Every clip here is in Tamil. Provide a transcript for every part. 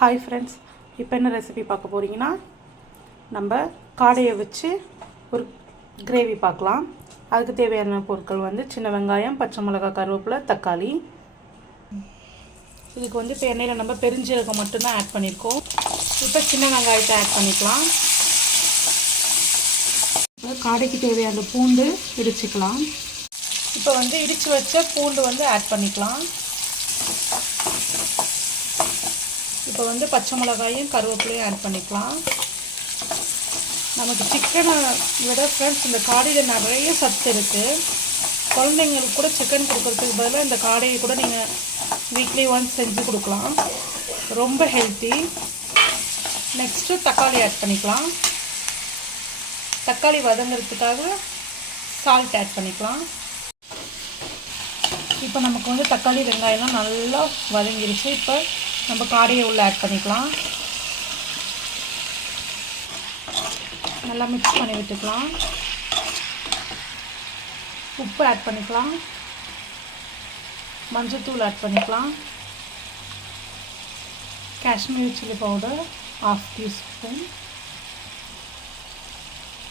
ஹாய் ஃப்ரெண்ட்ஸ், இப்போ என்ன ரெசிபி பார்க்க போகிறீங்கன்னா, நம்ம காடையை வச்சு ஒரு கிரேவி பார்க்கலாம். அதுக்கு தேவையான பொருட்கள் வந்து சின்ன வெங்காயம், பச்சை மிளகாய், கருவேப்பிலை, தக்காளி. இதுக்கு வந்து இப்போ எண்ணெயில் நம்ம பெருஞ்சீரகம் மட்டும்தான் ஆட் பண்ணியிருக்கோம். இப்போ சின்ன வெங்காயத்தை ஆட் பண்ணிக்கலாம். இப்போ காடைக்கு தேவையான பூண்டு இடிச்சிக்கலாம். இப்போ வந்து இடித்து வச்ச பூண்டு வந்து ஆட் பண்ணிக்கலாம். இப்போ வந்து பச்சை மிளகாயும் கருவேப்பிலையும் ஆட் பண்ணிக்கலாம். நமக்கு சிக்கனை விட ஃப்ரெண்ட்ஸ் இந்த காடையில் நிறைய சத்து இருக்குது. குழந்தைங்களுக்கு கூட சிக்கன் கொடுக்குறதுக்கு பதிலாக இந்த காடையை கூட நீங்கள் வீக்லி ஒன்ஸ் செஞ்சு கொடுக்கலாம். ரொம்ப ஹெல்த்தி. நெக்ஸ்ட்டு தக்காளி ஆட் பண்ணிக்கலாம். தக்காளி வதங்கிறதுக்காக சால்ட் ஆட் பண்ணிக்கலாம். இப்போ நமக்கு வந்து தக்காளி வெங்காயம்லாம் நல்லா வதங்கிருச்சு. இப்போ நம்ம காடையை உள்ள ஆட் பண்ணிக்கலாம். நல்லா மிக்ஸ் பண்ணி விட்டுக்கலாம். உப்பு ஆட் பண்ணிக்கலாம். மஞ்சள்தூள் ஆட் பண்ணிக்கலாம். Kashmiri chilli powder 1/2 teaspoon.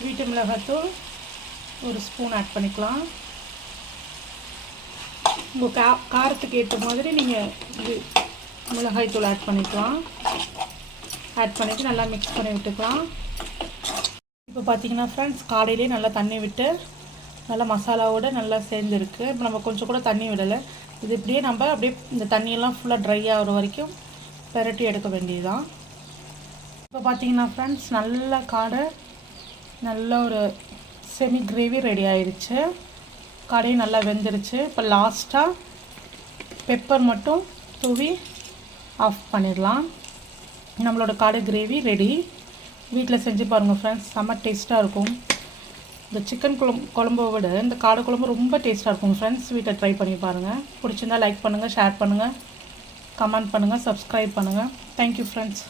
வீட்டு மிளகாத்தூள் 1 ஸ்பூன் ஆட் பண்ணிக்கலாம். உங்கள் காரத்துக்கு ஏற்ற மாதிரி நீங்கள் இது மிளகாய் தூள் ஆட் பண்ணிக்கலாம். ஆட் பண்ணிவிட்டு நல்லா மிக்ஸ் பண்ணி விட்டுக்கலாம். இப்போ பார்த்தீங்கன்னா ஃப்ரெண்ட்ஸ், காலையிலே நல்லா தண்ணி விட்டு நல்லா மசாலாவோடு நல்லா சேர்ந்துருக்கு. இப்போ நம்ம கொஞ்சம் கூட தண்ணி விடலை. இது இப்படியே நம்ம அப்படியே இந்த தண்ணியெல்லாம் ஃபுல்லாக ட்ரை ஆகிற வரைக்கும் பெரட்டி எடுக்க வேண்டியதுதான். இப்போ பார்த்தீங்கன்னா ஃப்ரெண்ட்ஸ், நல்லா காடை நல்ல ஒரு செமி கிரேவி ரெடி ஆயிடுச்சு. காடையும் நல்லா வெந்துருச்சு. இப்போ லாஸ்ட்டாக பெப்பர் மட்டும் தூவி ஆஃப் பண்ணிடலாம். நம்மளோட காடை கிரேவி ரெடி. வீட்டில் செஞ்சு பாருங்கள் ஃப்ரெண்ட்ஸ், செம்ம டேஸ்ட்டாக இருக்கும். இந்த சிக்கன் குழம்பை விட இந்த காடை குழம்பு ரொம்ப டேஸ்ட்டாக இருக்கும் ஃப்ரெண்ட்ஸ். வீட்டில் ட்ரை பண்ணி பாருங்கள். பிடிச்சிருந்தால் லைக் பண்ணுங்கள், ஷேர் பண்ணுங்கள், கமெண்ட் பண்ணுங்கள், சப்ஸ்கிரைப் பண்ணுங்கள். Thank you friends.